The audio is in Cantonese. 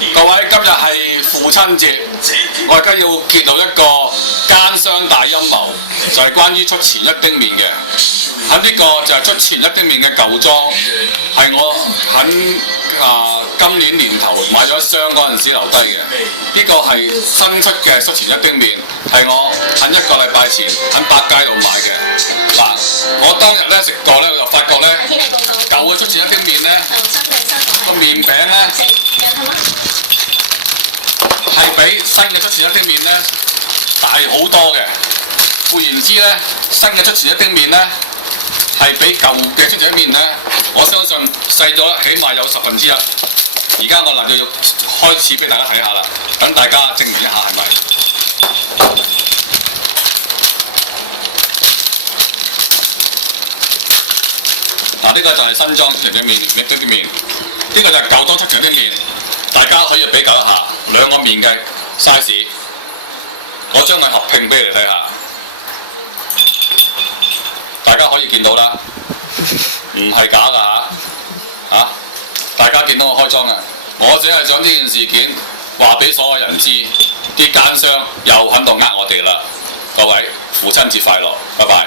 各位，今日係父親節，我而家要揭露一個奸商大陰謀，就係關於出前一丁面嘅。喺呢個就係出前一丁面嘅舊裝，係我喺今年年頭買咗一箱嗰陣時留低嘅。呢個係新出嘅出前一丁面，係我喺1個禮拜前喺百佳度買嘅。嗱，我當日咧食過咧，我就發覺咧舊嘅出前一丁面咧個麵餅咧係比新嘅出前一丁面咧大好多嘅。換言之咧，新嘅出前一丁面咧係比舊嘅出前一丁面咧，我相信細咗起碼有1/10。而家我能夠要開始俾大家睇下啦，等大家證明一下係咪？嗱，呢個就係新裝出前一丁面，呢個就係舊裝出前一丁面，大家可以比較一下兩個面嘅 size。我將佢合拼俾你睇下，大家可以見到啦，唔係假㗎嚇。大家見到我開裝啦，我只係想呢件事件話俾所有人知，啲奸商又喺度呃我哋啦。各位，父親節快樂，拜拜。